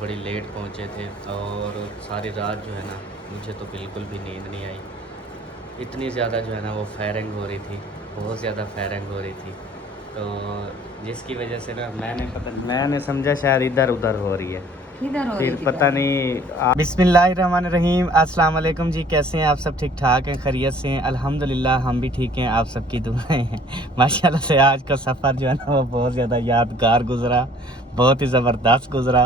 थोड़ी लेट पहुँचे थे और सारी रात जो है ना मुझे तो बिल्कुल भी नींद नहीं आई। इतनी ज़्यादा जो है ना वो फायरिंग हो रही थी, बहुत ज़्यादा फायरिंग हो रही थी। तो जिसकी वजह से ना मैंने समझा शायद इधर उधर हो रही है, फिर पता नहीं। बिस्मिल्लाहिर्रहमानिर्रहीम, अस्सलाम वालेकुम जी। कैसे हैं आप सब? ठीक ठाक हैं, खैरियत से हैं? अल्हम्दुलिल्लाह हम भी ठीक हैं, आप सबकी दुआएं हैं। माशाल्लाह से आज का सफ़र जो है ना वो बहुत ज़्यादा यादगार गुजरा, बहुत ही ज़बरदस्त गुजरा।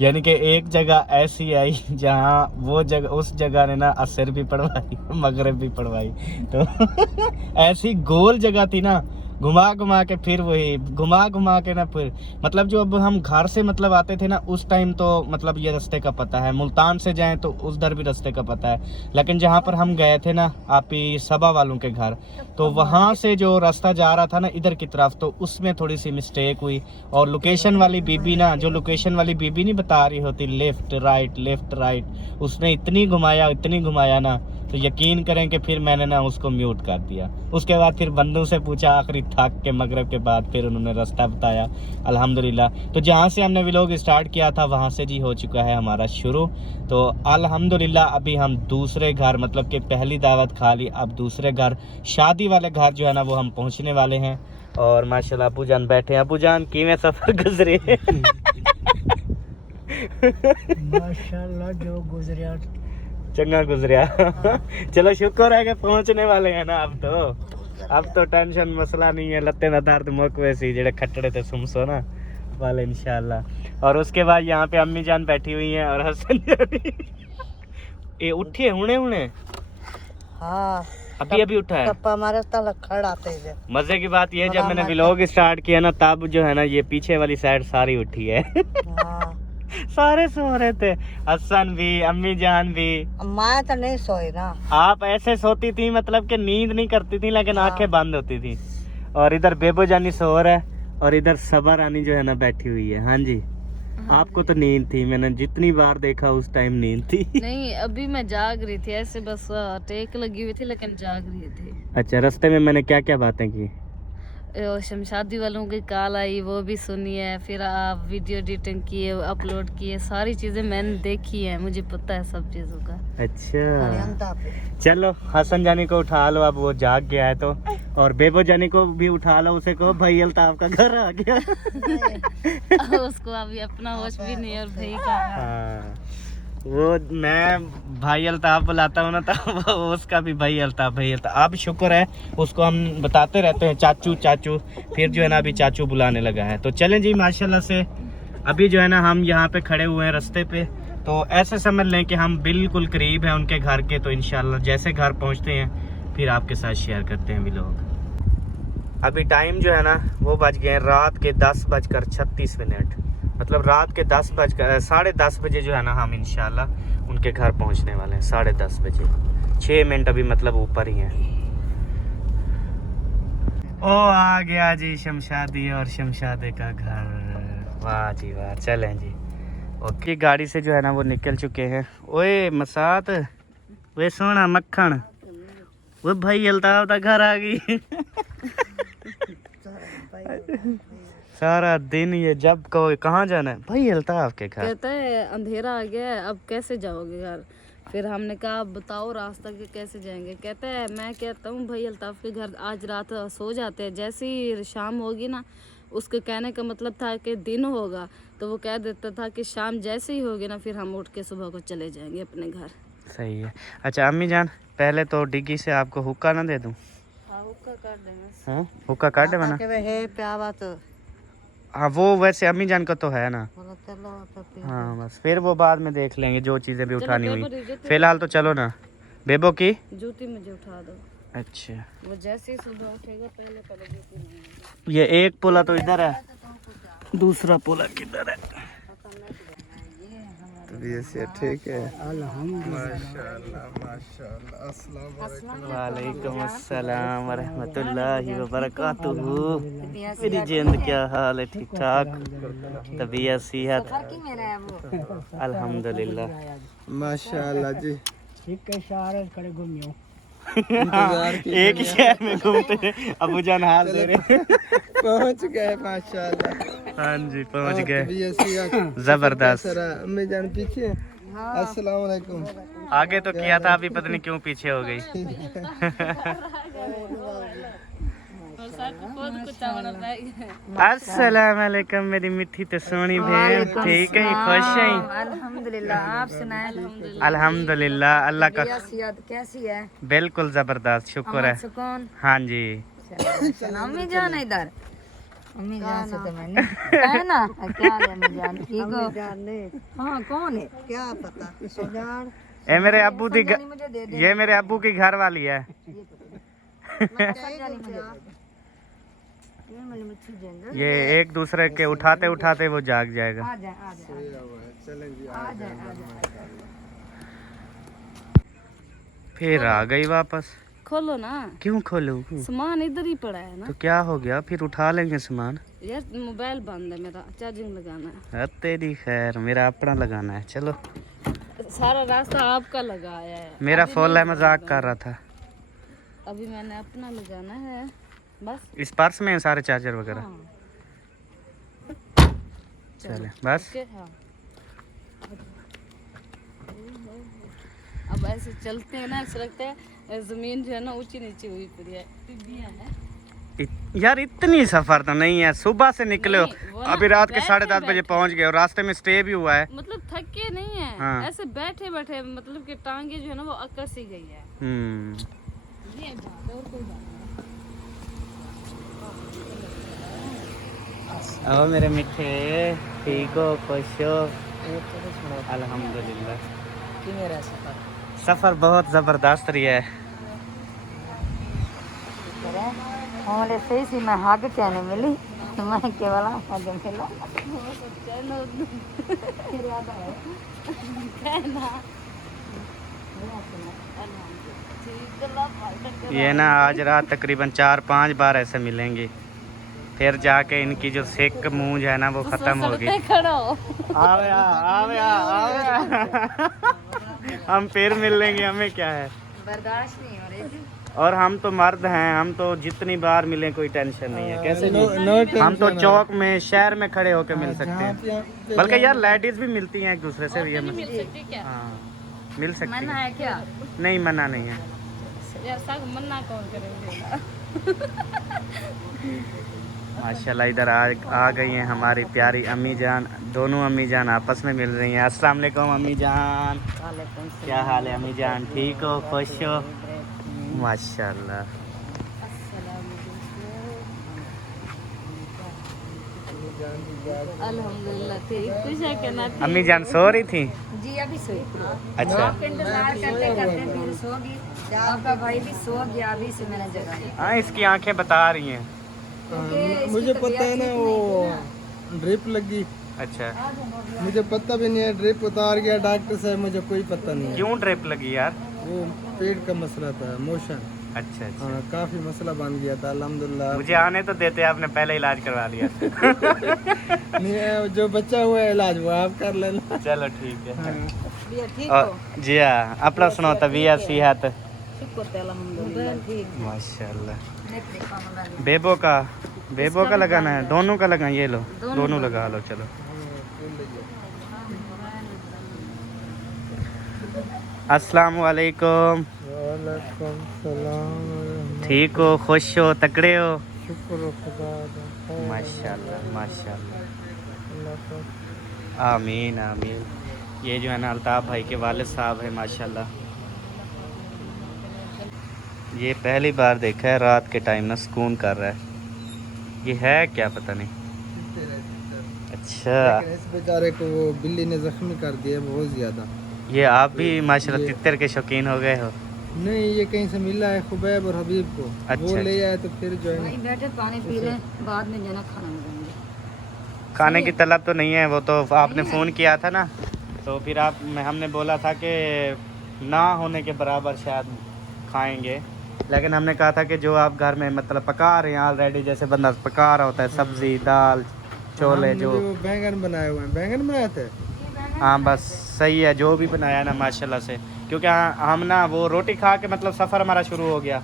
यानी कि एक जगह ऐसी आई जहाँ वो जगह, उस जगह ने ना असर भी पढ़वाई मगरिब भी पढ़वाई। तो ऐसी गोल जगह थी ना, घुमा घुमा के फिर वही घुमा घुमा के ना फिर मतलब जो अब हम घर से मतलब आते थे ना उस टाइम तो मतलब ये रास्ते का पता है, मुल्तान से जाएं तो उधर भी रास्ते का पता है। लेकिन जहाँ पर हम गए थे ना आप ही सबा वालों के घर, तो वहाँ से जो रास्ता जा रहा था ना इधर की तरफ, तो उसमें थोड़ी सी मिस्टेक हुई। और लोकेशन वाली बीबी ना, जो लोकेशन वाली बीबी नहीं बता रही होती लेफ्ट राइट, उसने इतनी घुमाया ना, तो यकीन करें कि फिर मैंने ना उसको म्यूट कर दिया। उसके बाद फिर बंदों से पूछा, आखिरी थक के मगरिब के बाद फिर उन्होंने रास्ता बताया अल्हम्दुलिल्लाह। तो जहाँ से हमने व्लॉग स्टार्ट किया था वहाँ से जी हो चुका है हमारा शुरू। तो अल्हम्दुलिल्लाह अभी हम दूसरे घर, मतलब कि पहली दावत खा ली, अब दूसरे घर, शादी वाले घर जो है ना वो हम पहुँचने वाले हैं। और माशाल्लाह अबू जान बैठे हैं। अबू जान किवें सफ़र गुजरे? माशाल्लाह जो गुजरिया चंगा गुजरिया। चलो शुक्र है कि पहुंचने वाले हैं ना अब तो टेंशन मसला नहीं है। लत्ते ना दर्द मुक वैसी जेड़े खट्टड़े थे सुमसो ना वाले इंशाल्लाह। और उसके बाद यहाँ पे अम्मी जान बैठी हुई हैं और हसन जानी ये उठे हुने हाँ अभी उठा है। टप्पा मारे तलक खड़ाते थे। मजे की बात ये, जब मैंने व्लॉग स्टार्ट किया ना तब जो है ना ये पीछे वाली साइड सारी उठी है। हाँ सारे सो रहे थे, हसन भी, अम्मी जान भी। मैं तो नहीं सोई ना। आप ऐसे सोती थी मतलब कि नींद नहीं करती थी, लेकिन हाँ। आंखें बंद होती थी। और इधर बेबो जानी सो रहा है और इधर सबा रानी जो है ना बैठी हुई है। हाँ जी, हाँ आपको तो नींद थी, मैंने जितनी बार देखा उस टाइम नींद थी। नहीं अभी मैं जाग रही थी, ऐसे बस टेक लगी हुई थी लेकिन जाग रही थी। अच्छा, रास्ते में मैंने क्या क्या बातें की? शमशादी वालों की कॉल आई वो भी सुनी है, फिर आप वीडियो एडिटिंग किए, अपलोड किए, सारी चीजें मैंने देखी है, मुझे पता है सब चीजों का। अच्छा चलो हसन जानी को उठा लो, अब वो जाग गया है तो। और बेबो जानी को भी उठा लो, उसे कहो भाई अल्ताफ का घर आ गया। उसको अभी अपना होश भी नहीं है और भाई का। हाँ, वो मैं भाई अल्ताफ बुलाता हूँ ना तो वो उसका भी भाई अल्ताफ। अब शुक्र है उसको हम बताते रहते हैं चाचू, फिर जो है ना अभी चाचू बुलाने लगा है। तो चलें जी, माशाल्लाह से अभी जो है ना हम यहाँ पे खड़े हुए हैं रास्ते पे, तो ऐसे समझ लें कि हम बिल्कुल करीब हैं उनके घर के। तो इंशाल्लाह जैसे घर पहुँचते हैं फिर आपके साथ शेयर करते हैं व्लॉग। अभी टाइम जो है ना वो बज गए रात के 10:36, मतलब रात के 10:30 बजे जो है ना हम इंशाल्लाह उनके घर पहुंचने वाले हैं। 10:30 बजे, 6 मिनट अभी मतलब ऊपर ही हैं। ओ आ गया जी शमशादी और शमशादे का घर। वाह जी वाह, चलें जी। ओके, गाड़ी से जो है ना वो निकल चुके हैं। ओए मसात, वे सोना मक्खन, वो भाई अल्ताफ का घर आ गई। सारा दिन ये जब कहो कहाँ जाना है, भाई अल्ताफ के घर। कहता है अंधेरा आ गया है, अब कैसे जाओगे घर? फिर हमने कहा अब बताओ रास्ता के कैसे जाएंगे। कहता है मैं कहता हूँ भाई अल्ताफ के घर आज रात सो जाते हैं, जैसे ही शाम होगी ना, उसके कहने का मतलब था कि दिन होगा, तो वो कह देता था कि शाम जैसे ही होगी ना फिर हम उठ के सुबह को चले जाएंगे अपने घर। सही है। अच्छा अम्मी जान, पहले तो डिग्गी से आपको हुक्का ना दे दूं? हाँ हुक्का काट देंगे। हाँ हुक्का काट दे ना। है प्यावा तो हाँ वो वैसे अम्मी जान का तो है ना। चलो तो हाँ बस फिर वो बाद में देख लेंगे जो चीज़ें भी उठानी हुई। बेबो फिलहाल तो चलो ना। बेबो की जूती मुझे उठा दो। अच्छा, वो जैसे ही सुबह उठेगा पहले जूती मांगेगा। ये एक पोला तो इधर है, दूसरा पोला किधर है? से ठीक है। वालेकुम अस्सलाम वरहमतुल्लाहि वबरकातुहू। मेरी जिंद क्या हाल है? ठीक ठाक, तबीयत सेहत अल्हम्दुलिल्लाह। माशाल्लाह जी। ठीक है सारे खड़े घूमियो। एक ही शहर में घूमते हैं। अबू जान हाल दे रहे। पहुंच गए माशाल्लाह। हाँ जी पहुंच गए। जबरदस्त। जबरदस्त। अम्मी जान पीछे। अस्सलाम वालेकुम। आगे तो किया था, अभी पता नहीं क्यों पीछे हो गई। अस्सलाम वालेकुम मेरी मिठी तो सोनी बहन, ठीक है खुश है? अल्हम्दुलिल्लाह, आप सुनाए? अल्हम्दुलिल्लाह, अल्लाह का सेहत कैसी है? बिल्कुल जबरदस्त, शुक्र है। सुकून। हाँ जी। अम्मी जान है इधर। अम्मी जान से तो मैंने है ना, क्या है अम्मी जान, ठीक हो? हाँ कौन है? क्या पता। सुजान। ये मेरे अब्बू की मुझे दे दे। ये मेरे अब्बू की घर वाली है। ये एक दूसरे के उठाते उठाते वो जाग जाएगा। आ जाए आ जाए। फिर आ गई वापस। खोलो ना, क्यों खोलूं? सामान इधर ही पड़ा है ना तो क्या हो गया, फिर उठा लेंगे सामान। यार। मोबाइल बंद है मेरा, चार्जिंग लगाना है। तेरी खैर, मेरा अपना लगाना है। चलो सारा रास्ता आपका लगाया है। मेरा अभी फोन है, नहीं मजाक लगा। कर रहा था। अभी मैंने अपना लगाना है बस। इस पर्स में है सारे चार्जर वगैरह। हाँ। चले बस। ओके, हाँ। अब ऐसे चलते हैं ना, ऐसा लगता है जमीन जो है ना ऊंची नीची हुई पड़ी है। टिड्डियां हैं। यार इतनी सफर तो नहीं है, सुबह से निकले हो, नहीं, वो ना अभी रात के बैठे 10:30 बजे बैठे। पहुंच गए और रास्ते में स्टे भी हुआ है। मतलब थके नहीं है। हाँ। ऐसे बैठे बैठे मतलब कि टांगे जो है ना वो अकड़ सी गई है। ये बात है, और कोई बात ओ मेरे मिठे, ठीक हो, खुश हो? अल्हम्दुलिल्लाह। कि मेरा सफर सफर बहुत जबरदस्त रही है। हमारे सही सी मैं हाथ कहने मिली तो मैं केवल हाथ मिला। ये ना आज रात तकरीबन 4-5 बार ऐसे मिलेंगे, फिर जाके इनकी जो सिक मूंज है ना वो खत्म होगी। खड़ो। हम फिर मिल लेंगे, हमें क्या है। बर्दाश्त नहीं हो रही थी। और हम तो मर्द हैं, हम तो जितनी बार मिलें कोई टेंशन नहीं है। कैसे नो भी हम तो टेंशन। चौक में शहर में खड़े होकर मिल सकते हैं। बल्कि यार लेडीज भी मिलती हैं एक दूसरे से भी। मिल सकती क्या? हाँ मिल सकती मना है। है क्या? नहीं मना नहीं है। यार साग मन्ना कौन करेंगे। माशाल्लाह इधर आ गई हैं हमारी प्यारी अम्मी जान। दोनों अम्मी जान आपस में मिल रही हैं। अस्सलाम वालेकुम अम्मी जान, क्या हाल है अम्मी जान, ठीक हो, खुश हो? माशाल्लाह। अल्हम्दुलिल्लाह ठीक। कुछ है कहना? अम्मी जान सो रही थी? जी अभी सोई। अच्छा। आपका इंतजार करते करते फिर सो गई। आपका भाई भी सो गया, अभी से मैंने जगाया। हाँ इसकी आंखें बता रही हैं। मुझे पता है ना वो ड्रिप लगी। अच्छा मुझे पता भी नहीं है, ड्रिप उतार गया डॉक्टर साहब, मुझे कोई पता नहीं है। क्यों ड्रिप लगी यार? वो पेट का मसला था, मोशन। अच्छा अच्छा। हाँ काफी मसला बन गया था। अल्हम्दुलिल्लाह। मुझे आने तो देते, आपने पहले इलाज करवा लिया। नहीं, जो बच्चा हुआ है इलाज वो आप कर लेना। चलो ठीक है। भैया ठीक और हो? जी हाँ, अपना सुनो तबीयत सेहत? शुक्र है अल्हम्दुलिल्लाह ठीक। माशाल्लाह। बेबो का लगाना है, दोनों का लगा, ये लो दोनों लगा लो। चलो अस्सलाम वालेकुम। वालेकुम सलाम। ठीक हो, खुश हो, तकड़े हो? शुक्र खुदा का। माशाल्लाह माशाल्लाह। अल्लाह का। आमीन आमीन। ये जो है ना अल्ताफ़ भाई के वालिद साहब है माशाल्लाह। ये पहली बार देखा है रात के टाइम ना सुकून कर रहा है। ये है क्या पता नहीं। अच्छा लेकिन इस बेचारे को वो बिल्ली ने जख्मी कर दिया बहुत ज्यादा। ये आप भी माशाल्लाह तितर के शौकीन हो गए हो? नहीं, ये कहीं से मिला है खुबैब और हबीब को। अच्छा, वो ले अच्छा। आए तो फिर जो है भाई ना बैठे पानी पी लें, बाद में जो है ना खाना मिलेंगे। खाने की तलब तो नहीं है, वो तो आपने फ़ोन किया था ना, तो फिर हमने बोला था कि ना होने के बराबर शायद खाएंगे, लेकिन हमने कहा था कि जो आप घर में मतलब पका रहे हैं ऑलरेडी, जैसे बंदा पका रहा होता है सब्ज़ी दाल छोले हमने जो। भी वो बैंगन बनाए हुए हैं। बैंगन बनाए थे। हाँ बस सही है, जो भी बनाया ना माशाल्लाह से क्योंकि हम ना वो रोटी खा के मतलब सफ़र हमारा शुरू हो गया।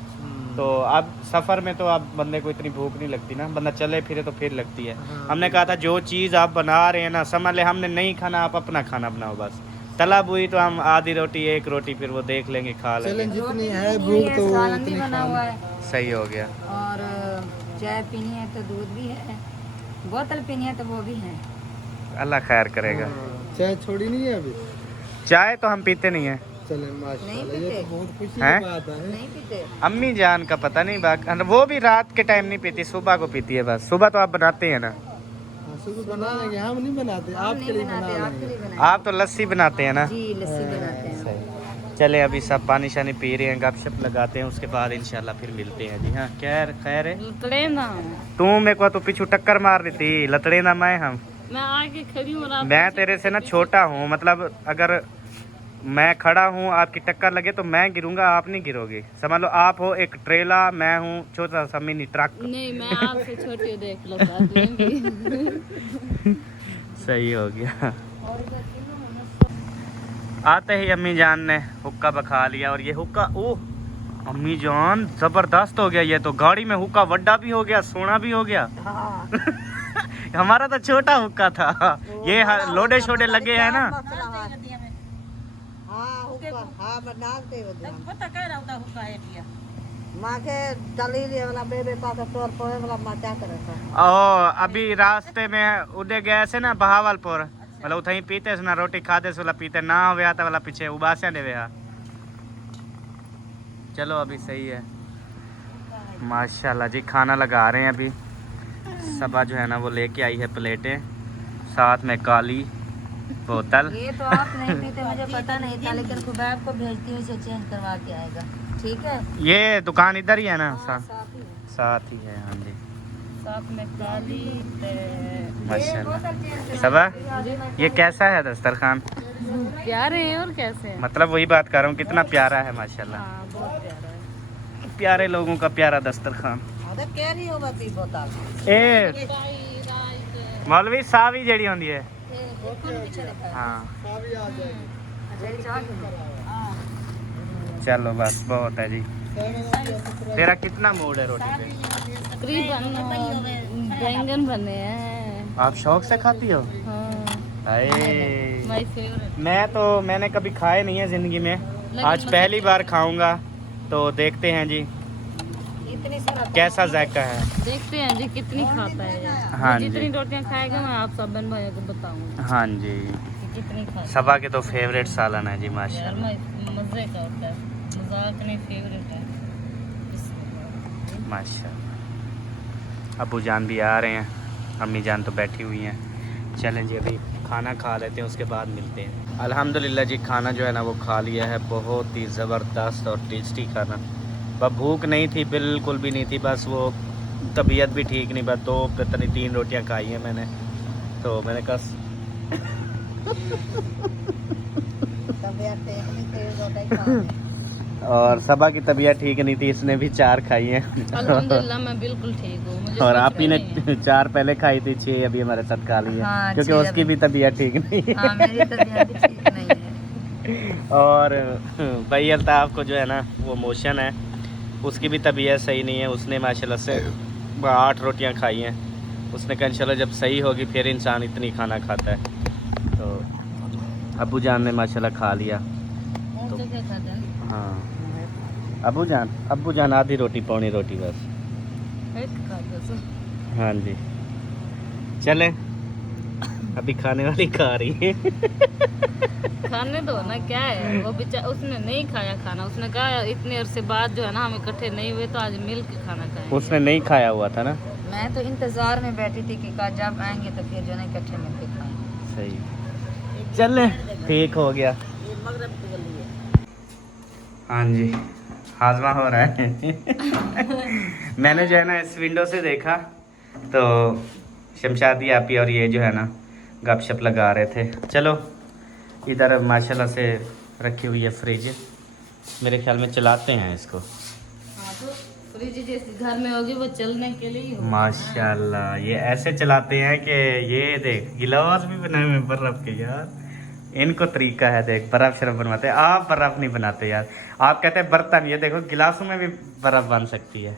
तो अब सफ़र में तो अब बंदे को इतनी भूख नहीं लगती ना, बंदा चले फिरे तो फिर लगती है। हमने कहा था जो चीज़ आप बना रहे हैं ना, समझ ले हमने नहीं खाना, आप अपना खाना बनाओ बस। तलब हुई तो हम आधी रोटी एक रोटी फिर वो देख लेंगे, खा लेंगे। जितनी है भूख तो सालन भी बना हुआ है सही हो गया। और चाय पीनी है तो दूध भी है, बोतल पीनी है तो वो भी है। अल्लाह खैर करेगा। चाय छोड़ी नहीं है अभी? चाय तो हम पीते नहीं है। चले माशाल्लाह, ये तो बहुत खुशी हैं? की बात है। नहीं पीते। अम्मी जान का पता नहीं, बाकी वो भी रात के टाइम नहीं पीती, सुबह को पीती है बस। सुबह तो आप बनाते हैं ना? हाँ, सुबह बना लेंगे, हम नहीं बनाते, आपके लिए बना आपके लिए लेंगे। बनाए आप तो लस्सी बनाते हैं ना? जी, लस्सी बनाते हैं। सही। चले अभी सब पानी शानी पी रहे हैं, गपशप लगाते हैं, उसके बाद इंशाल्लाह फिर मिलते हैं जी। हाँ खैर खैर है। लतड़े ना तू मेरे को तो पीछू टक्कर मार रही थी, लतड़े ना मैं हम। मैं आगे खड़ी हूँ और आप मैं तेरे से ना छोटा हूँ, मतलब अगर मैं खड़ा हूँ आपकी टक्कर लगे तो मैं गिरूंगा, आप नहीं गिरोगे। समझ लो आप हो एक ट्रेला, मैं हूँ छोटा सा मिनी ट्रक। नहीं, मैं आपसे छोटी हूँ, देख लो साथ में भी। सही हो गया। आते ही अम्मी जान ने हुक्का बखा लिया, और ये हुक्का ओह अम्मी जान जबरदस्त हो गया। ये तो गाड़ी में हुक्का वड्डा भी हो गया, सोना भी हो गया। हाँ। हमारा तो छोटा हुक्का था। ये लोडे शोडे लगे हैं ना। ओ अभी रास्ते में उड़े गए से ना बहावलपुर, मतलब उतहीं पीते से ना रोटी खाते से वाला पीते ना हो आता वाला पीछे उबासिया दे वे। चलो अभी सही है माशाल्लाह जी। खाना लगा रहे हैं अभी। सबा जो है ना वो लेके आई है प्लेटें, साथ में काली बोतल। ये तो आप नहीं पीते, मुझे पता नहीं था, लेकिन खुबैब को भेजती हूँ, इसे चेंज करवा के आएगा। ठीक है, ये दुकान इधर ही है ना? साथ ही है। साथ ही है। हाँ जी साथ में काली माशाल्लाह। सबा ये कैसा है दस्तरखान? प्यारे हैं और कैसे हैं? मतलब वही बात कर रहा हूँ, कितना प्यारा है माशाल्लाह। हाँ, बहुत प्यारा है। प्यारे लोगों का प्यारा दस्तरखान। ए मौलवी साहब ही जड़ी होंगी है। हाँ चलो बस बहुत है जी। तेरा कितना मूड है रोटी पे? तकरीबन बैंगन बने हैं। आप शौक से खाती हो? हाँ, हाय माय फेवरेट। मैंने कभी खाए नहीं है जिंदगी में, आज मजे पहली बार खाऊंगा, तो देखते हैं जी कैसा जायका है। देखते हैं जी कितनी खाता है ये। हाँ वो जी। जितनी रोटियां खाएगा मैं आप सब बहन भाइयों को बताऊंगा हाँ जी। कि कितनी खाता सबा के तो फेवरेट सालन है जी है। यार माशाल्लाह। मजे का होता है, मजाक नहीं, फेवरेट है। माशाल्लाह। अबू जान भी आ रहे हैं, अम्मी जान तो बैठी हुई हैं। चलें जी अभी खाना खा लेते हैं, उसके बाद मिलते हैं। अल्हम्दुलिल्लाह जी खाना जो है ना वो खा लिया है, बहुत ही ज़बरदस्त और टेस्टी खाना। बस भूख नहीं थी, बिल्कुल भी नहीं थी, बस वो तबीयत भी ठीक नहीं, बस 2 पता नहीं 3 रोटियां खाई हैं मैंने, तो मैंने कहा और सबा की तबीयत ठीक नहीं थी, इसने भी 4 खाई हैं। अल्हम्दुलिल्लाह मैं बिल्कुल ठीक हूँ। मुझे और कुछ आप ही भी ने नहीं है। 4 पहले खाई थी, 6 अभी हमारे साथ खा ली है। हाँ, क्योंकि 6 उसकी भी तबीयत ठीक नहीं है। हाँ, मेरी तबीयत भी ठीक नहीं है। और भाई अल्ताफ़ को जो है ना वो मोशन है, उसकी भी तबीयत सही नहीं है। उसने माशाल्लाह से 8 रोटियां खाई हैं। उसने कहा इंशाल्लाह जब सही होगी फिर इंसान इतनी खाना खाता है। तो अबू जान ने माशाल्लाह खा लिया। और तो क्या खाते हैं? हाँ अबू जान आधी रोटी पौनी रोटी बस। एक खाते हैं। हाँ जी चले अभी खाने वाली खा रही है। खाने दो ना, क्या है वो बेचारा, उसने नहीं खाया खाना। उसने कहा इतने अरसे बाद जो है ना हम इकट्ठे नहीं हुए तो आज मिल के खाना खाएंगे। उसने नहीं खाया हुआ था ना। मैं तो इंतजार में बैठी थी कि कहा जब आएंगे तो फिर जो ना इकट्ठे मिलके खाएंगे। सही चल ठीक हो गया। हाँ जी हाजमा हो रहा है। मैंने जो है ना इस विंडो से देखा तो शमशादी आपी और ये जो है ना गपशप लगा रहे थे। चलो इधर माशाल्लाह से रखी हुई है फ्रिज, मेरे ख्याल में चलाते हैं इसको। हाँ, तो फ्रिज जैसे घर में होगी वो चलने के लिए ही होगा। माशाल्लाह ये ऐसे चलाते हैं कि ये देख गिलास भी बनाए हुए बर्फ के यार, इनको तरीका है, देख बर्फ शरफ बनवाते हैं, आप बर्फ नहीं बनाते यार। आप कहते हैं बर्तन, ये देखो गिलासों में भी बर्फ बन सकती है।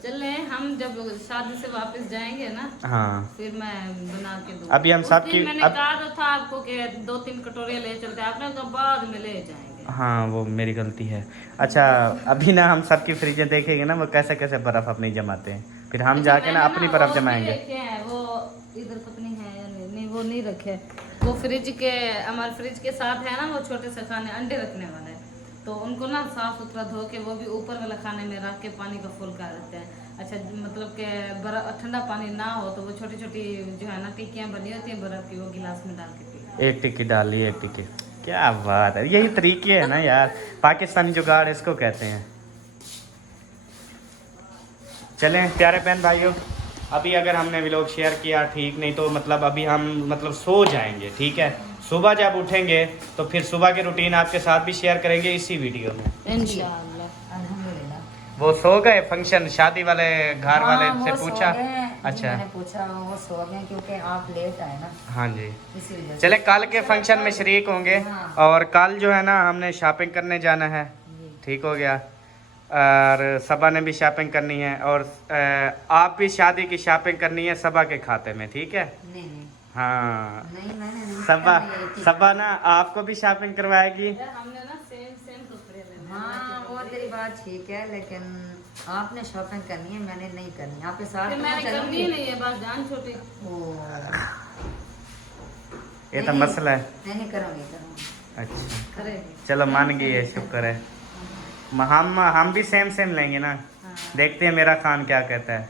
चले हम जब शादी से वापस जाएंगे ना, हाँ फिर मैं बना के दूँ। अभी हम सब की मैंने कहा तो था आपको कि 2-3 कटोरे ले चलते, आपने कहा बाद में ले जाएंगे। हाँ वो मेरी गलती है। अच्छा अभी ना हम सबकी फ्रिजें देखेंगे ना, वो कैसे कैसे बर्फ़ अपनी जमाते हैं, फिर हम जाके ना अपनी बर्फ़ जमाएंगे। वो इधर कपनी है या नहीं, वो नहीं रखे। वो फ्रिज के, हमारे फ्रिज के साथ है ना वो छोटे से खाने अंडे रखने वाले, तो उनको ना साफ सुथरा धो के वो भी ऊपर वाला खाने में रख के पानी का फुल कर देते हैं। अच्छा मतलब कि बर्फ ठंडा पानी ना हो तो वो छोटी छोटी जो है ना टिक्कियाँ बनी होती हैं बर्फ की, वो गिलास में डाल के पी। एक टिक्की डाल ली, एक टिक्की, क्या बात है, यही तरीके है ना यार, पाकिस्तानी जुगाड़ इसको कहते हैं। चलें प्यारे बहन भाइयों, अभी अगर हमने व्लॉग शेयर किया ठीक, नहीं तो मतलब अभी हम मतलब सो जाएंगे, ठीक है। सुबह जब उठेंगे तो फिर सुबह की रूटीन आपके साथ भी शेयर करेंगे इसी वीडियो में इंशाअल्लाह। अल्हम्दुलिल्लाह। वो सो गए फंक्शन, शादी वाले घर वाले हाँ, से वो सो पूछा? गए। अच्छा मैंने पूछा, वो सो गए क्योंकि आप लेट आए ना, हाँ जी। इसी वजह से। चले कल के फंक्शन में शरीक होंगे, हाँ। और कल जो है ना हमने शॉपिंग करने जाना है, ठीक हो गया। और सबा ने भी शॉपिंग करनी है, और आप भी शादी की शॉपिंग करनी है सबा के खाते में, ठीक है। नहीं नहीं हाँ नहीं, मैंने नहीं सबा, करनी है। सबा ना आपको भी शॉपिंग करवाएगी। हमने ना सेम कपड़े लेने। हाँ वो तेरी बात ठीक है, लेकिन आपने शॉपिंग करनी है, मैंने नहीं करनी। आपके साथ फिर तो मैंने मैं करनी चलूंगी। नहीं है, बस जान छोटी। ओ, ये तो नहीं, मसला है। नहीं करूँगी। अच्छा करे चलो मान गई है, शुक्र है। हम भी सेम लेंगे ना, देखते हैं मेरा खान क्या कहता है।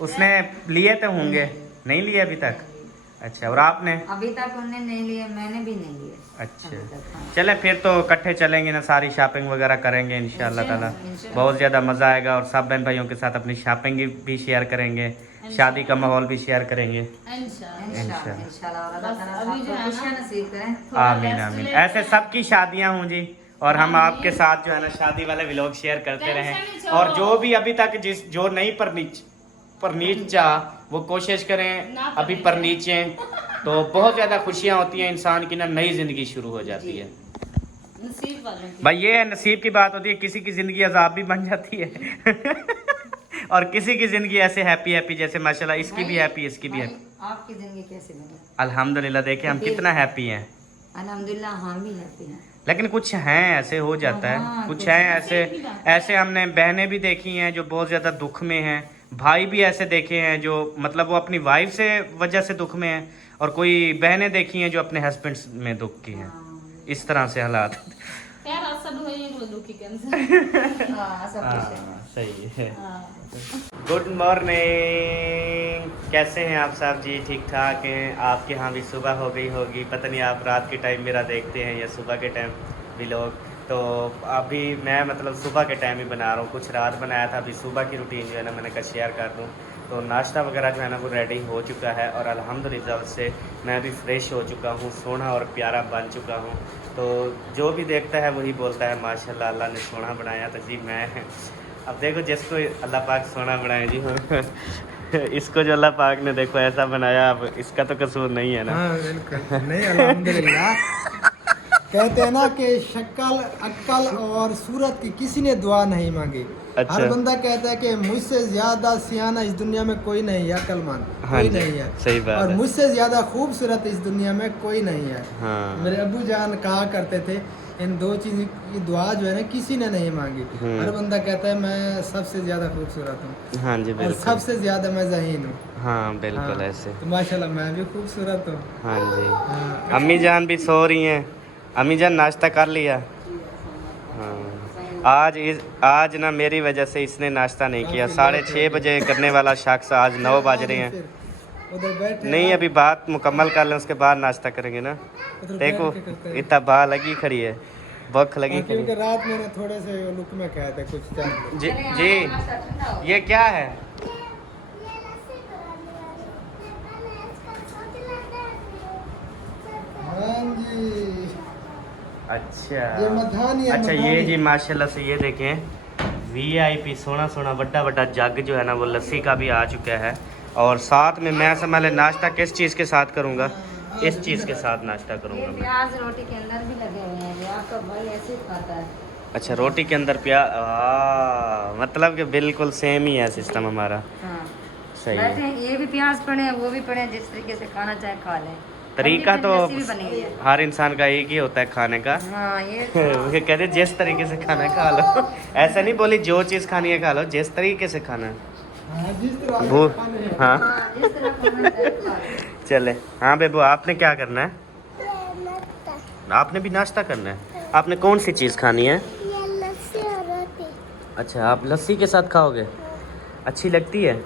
उसने लिए तो होंगे, नहीं लिए अभी तक? अच्छा, और आपने? अभी तक उन्होंने नहीं लिए, मैंने भी नहीं लिए अच्छा अभी तक, हाँ। चले फिर तो इकट्ठे चलेंगे ना, सारी शॉपिंग वगैरह करेंगे इंशाल्लाह ताला, बहुत ज़्यादा मज़ा आएगा। और सब बहन भाइयों के साथ अपनी शॉपिंग भी शेयर करेंगे, शादी का माहौल भी शेयर करेंगे इंशाल्लाह इंशाल्लाह और अल्लाह ताला सबको खुशियां नसीब करें। आमीन आमीन। ऐसे सबकी शादियां हों जी, और हम आपके साथ जो है ना शादी वाले व्लॉग शेयर करते रहें। और जो भी अभी तक जो नहीं परनीचा वो कोशिश करें अभी परनीचे, तो बहुत ज़्यादा खुशियाँ होती हैं इंसान की ना, नई ज़िंदगी शुरू हो जाती है। नसीब वालों की। भाई ये है नसीब की बात होती है, किसी की ज़िंदगी अजाब भी बन जाती है और किसी की ज़िंदगी ऐसे हैप्पी जैसे माशाल्लाह इसकी भी हैप्पी, इसकी भी हैप्पी। आपकी जिंदगी कैसे बनी? अल्हम्दुलिल्लाह, देखिए हम कितना हैप्पी हैं। अल्हम्दुलिल्लाह हम भी हैप्पी हैं। लेकिन कुछ हैं ऐसे हो जाता है, हाँ, कुछ कुछ हैं ऐसे हमने बहनें भी देखी हैं जो बहुत ज़्यादा दुख में हैं, भाई भी ऐसे देखे हैं जो मतलब वो अपनी वाइफ से वजह से दुख में हैं, और कोई बहनें देखी हैं जो अपने हस्बैंड में दुख की हैं। इस तरह से हालात। खैर असद हुई है, कोई दुखी कैंसर। हाँ सब कुछ है। सही है। गुड मॉर्निंग, कैसे हैं आप सब जी? ठीक ठाक हैं? आपके यहाँ भी सुबह हो गई होगी, पता नहीं आप रात के टाइम मेरा देखते हैं या सुबह के टाइम व्लॉग। तो अभी मैं मतलब सुबह के टाइम ही बना रहा हूँ, कुछ रात बनाया था, अभी सुबह की रूटीन जो है ना मैंने कहा शेयर कर दूँ। तो नाश्ता वगैरह जो है ना वो रेडी हो चुका है, और अल्हम्दुलिल्लाह से मैं भी फ्रेश हो चुका हूँ, सोना और प्यारा बन चुका हूँ। तो जो भी देखता है वही बोलता है माशाल्लाह अल्लाह ने सोना बनाया। तो जी मैं अब देखो जिसको अल्लाह पाक सोना बनाए जी इसको जो अल्लाह पाक ने देखो ऐसा बनाया, अब इसका तो कसूर नहीं है ना। हाँ बिल्कुल नहीं, अल्हम्दुलिल्लाह। कहते हैं ना कि शक्ल अक्ल और सूरत की किसी ने दुआ नहीं मांगी। अच्छा। हर बंदा कहता है कि मुझसे ज्यादा सियाना इस दुनिया में कोई नहीं है, अक्लमंद हाँ कोई जी, नहीं है, सही बात और है। मुझसे ज्यादा खूबसूरत इस दुनिया में कोई नहीं है। हाँ। मेरे अबू जान कहा करते थे इन दो चीज की दुआ जो है ना किसी ने नहीं मांगी। हर बंदा कहता है मैं सबसे ज्यादा खूबसूरत हूँ, हाँ जी और बिल्कुल। सबसे ज्यादा मैं ज़हीन हूँ। हाँ बिल्कुल हाँ, ऐसे। तो माशाल्लाह मैं भी खूबसूरत हूँ। हाँ जी। हाँ, अम्मी जान भी सो रही हैं। अम्मी जान नाश्ता कर लिया? हाँ। आज ना मेरी वजह से इसने नाश्ता नहीं किया। 6:30 बजे करने वाला शख्स आज 9 बज रहे हैं। उधर बैठे नहीं अभी बात मुकम्मल कर लें उसके बाद नाश्ता करेंगे ना। उधर देखो बैठ के करते हैं। इतना बा लगी खड़ी है, बख लगी खड़ी क्योंकि रात मैंने थोड़े से लुक में कहा था कुछ टाइम। जी जी। ये क्या है? हाँ जी, अच्छा ये मधानी है, अच्छा ये मधानी। जी माशाल्लाह से ये देखें VIP सोना बड़ा जग जो है ना वो लस्सी का भी आ चुका है। और साथ में मैं सबसे पहले नाश्ता किस चीज़ के साथ करूँगा? इस चीज़ के साथ नाश्ता ये करूँगा मैं। प्याज रोटी के अंदर भी लगे हुए हैं, ये आपका भाई ऐसे ही खाता है। अच्छा, रोटी के अंदर प्याज, मतलब कि बिल्कुल सेम ही है सिस्टम हमारा। हाँ सही बैठे है। हैं, ये भी प्याज पड़े हैं, वो भी पड़े हैं, जिस तरीके से खाना चाहे खा लें। तरीका ठंडी तो ठंडी लस्सी भी बनी हुई है। हर इंसान का एक ही होता है खाने का। हाँ ये वो कहते हैं जिस तरीके से खाना है खा लो। ऐसा नहीं बोली जो चीज़ खानी है खा लो, जिस तरीके से खाना है। हाँ, जिस तरह वो से खाने हैं। हाँ हाँ, जिस तरह खाना चाहे खा लें। चले। हाँ बेबू, आपने क्या करना है? आपने भी नाश्ता करना है? आपने कौन सी चीज़ खानी है? लस्सी और रोटी। अच्छा, आप लस्सी के साथ खाओगे? अच्छी लगती है?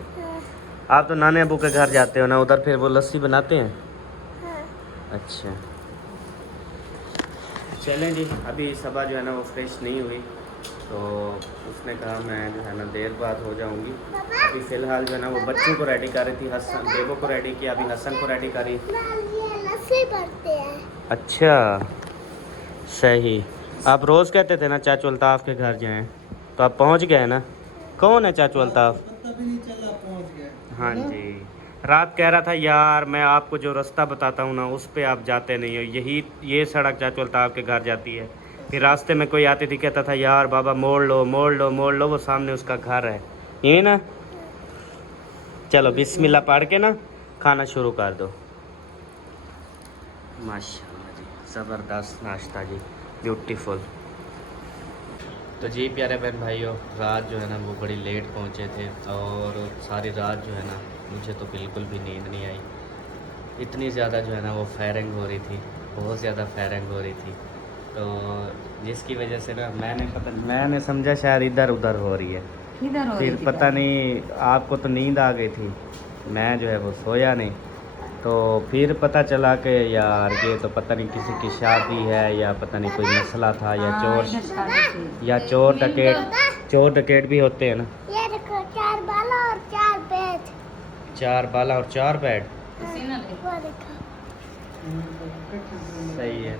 आप तो नाने अबू के घर जाते हो ना, उधर फिर वो लस्सी बनाते हैं? अच्छा, चलें जी। अभी सबा जो है ना वो फ्रेश नहीं हुई, तो उसने कहा मैं जो है ना देर बाद हो जाऊंगी। अभी फ़िलहाल जो है ना वो बच्चों को रेडी कर रही थी, हसन बेबो को रेडी किया, अभी हसन को रेडी करी। ये लस्सी भरते हैं। अच्छा, सही। आप रोज़ कहते थे ना चाचू अल्ताफ़ के घर जाएं, तो आप पहुंच गए ना? कौन है चाचू अल्ताफ़? पता भी नहीं चला, पहुंच गए। हाँ जी, रात कह रहा था यार मैं आपको जो रास्ता बताता हूँ ना उस पे आप जाते नहीं हो, ये सड़क चाचू अल्ताफ़ के घर जाती है। फिर रास्ते में कोई आती थी, कहता था यार बाबा मोड़ लो मोड़ लो मोड़ लो, वो सामने उसका घर है, ये ना। चलो बिस्मिल्लाह पढ़ के ना खाना शुरू कर दो। माशाल्लाह जी, ज़बरदस्त नाश्ता जी, ब्यूटीफुल। तो जी प्यारे बहन भाइयों, रात जो है ना वो बड़ी लेट पहुँचे थे, और सारी रात जो है ना मुझे तो बिल्कुल भी नींद नहीं आई। इतनी ज़्यादा जो है ना वो फायरिंग हो रही थी, बहुत ज़्यादा फायरिंग हो रही थी, तो जिसकी वजह से ना मैंने समझा शायद इधर उधर हो रही है। किधर हो रही फिर थी पता नहीं आपको तो नींद आ गई थी, मैं जो है वो सोया नहीं। तो फिर पता चला कि यार ये तो पता नहीं किसी की शादी है, या पता नहीं कोई मसला था, या चोर डकैत भी होते हैं ना। ये देखो 4 बाला और 4 बेड। 4 बाला और 4 बेड, वो देखो। सही है।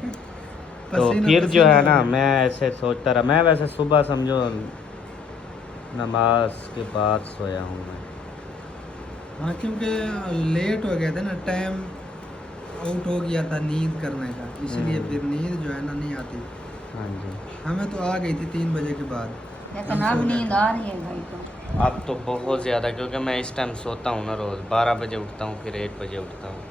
तो फिर जो है ना मैं ऐसे सोचता रहा, मैं वैसे सुबह समझो नमाज के बाद सोया हूँ मैं। हाँ, क्योंकि लेट हो गया था ना, टाइम आउट हो गया था नींद करने का, इसलिए फिर नींद जो है ना नहीं आती। हाँ जी, हमें तो आ गई थी 3 बजे के बाद। लेकिन अब नींद आ रही है भाई को। अब तो बहुत ज़्यादा, क्योंकि मैं इस टाइम सोता हूँ ना रोज़ 12 बजे उठता हूँ, फिर 1 बजे उठता हूँ,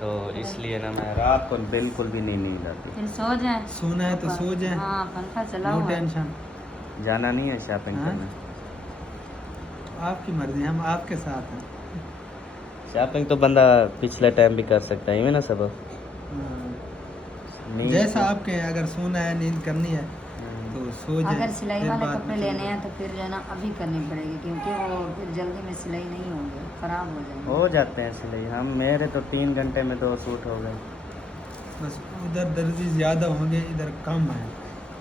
तो इसलिए ना मैं रात को बिल्कुल भी नहीं नींद आती। फिर सो जाए। सोना है तो सो जाए, हाँ पंखा चला नो हुआ है। टेंशन। जाना नहीं है शॉपिंग हाँ? करना? आपकी मर्जी, हम आपके साथ हैं। शॉपिंग तो बंदा पिछले टाइम भी कर सकता है ना सब। हाँ। नींद जैसा तो- आपके हैं, अगर सोना है नींद करनी है तो सो जाए। अगर सिलाई फिर वाले बाद कपड़े में लेने हैं तो फिर जो है ना अभी करनी पड़ेगी, क्योंकि वो फिर जल्दी में सिलाई नहीं होंगे, ख़राब हो जाएंगे। हो जाते हैं इसलिए हम, मेरे तो 3 घंटे में 2 सूट हो गए। बस उधर दर्जी ज़्यादा होंगे, इधर कम है,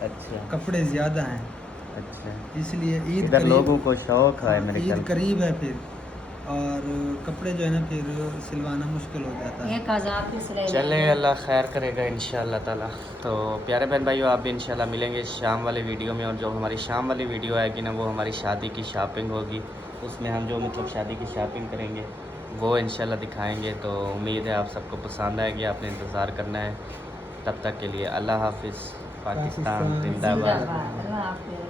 अच्छा कपड़े ज़्यादा हैं, अच्छा, इसलिए ईद इधर करीब- लोगों को शौक है मेरे ईद ख्याल। करीब है फिर, और कपड़े जो है ना फिर सिलवाना मुश्किल हो जाता है। 1000 की सिलाई। चले, अल्लाह खैर करेगा इंशाअल्लाह ताला। तो प्यारे बहन भाइयों, आप भी इंशाल्लाह मिलेंगे शाम वाली वीडियो में, और जो हमारी शाम वाली वीडियो आएगी ना वो हमारी शादी की शॉपिंग होगी, उसमें हम जो मतलब शादी की शॉपिंग करेंगे वो इंशाल्लाह दिखाएंगे। तो उम्मीद है आप सबको पसंद आएगी, आपने इंतज़ार करना है। तब तक के लिए अल्लाह हाफिज़, पाकिस्तान जिंदाबाद। अल्लाह हाफिज़,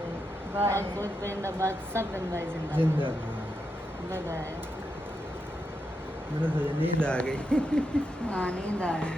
बाय। जिंदाबाद, सब जिंदाबाद। जिंदाबाद। Bye bye. मैंने सोचा नींद आ गई। हाँ नींद आ रही है।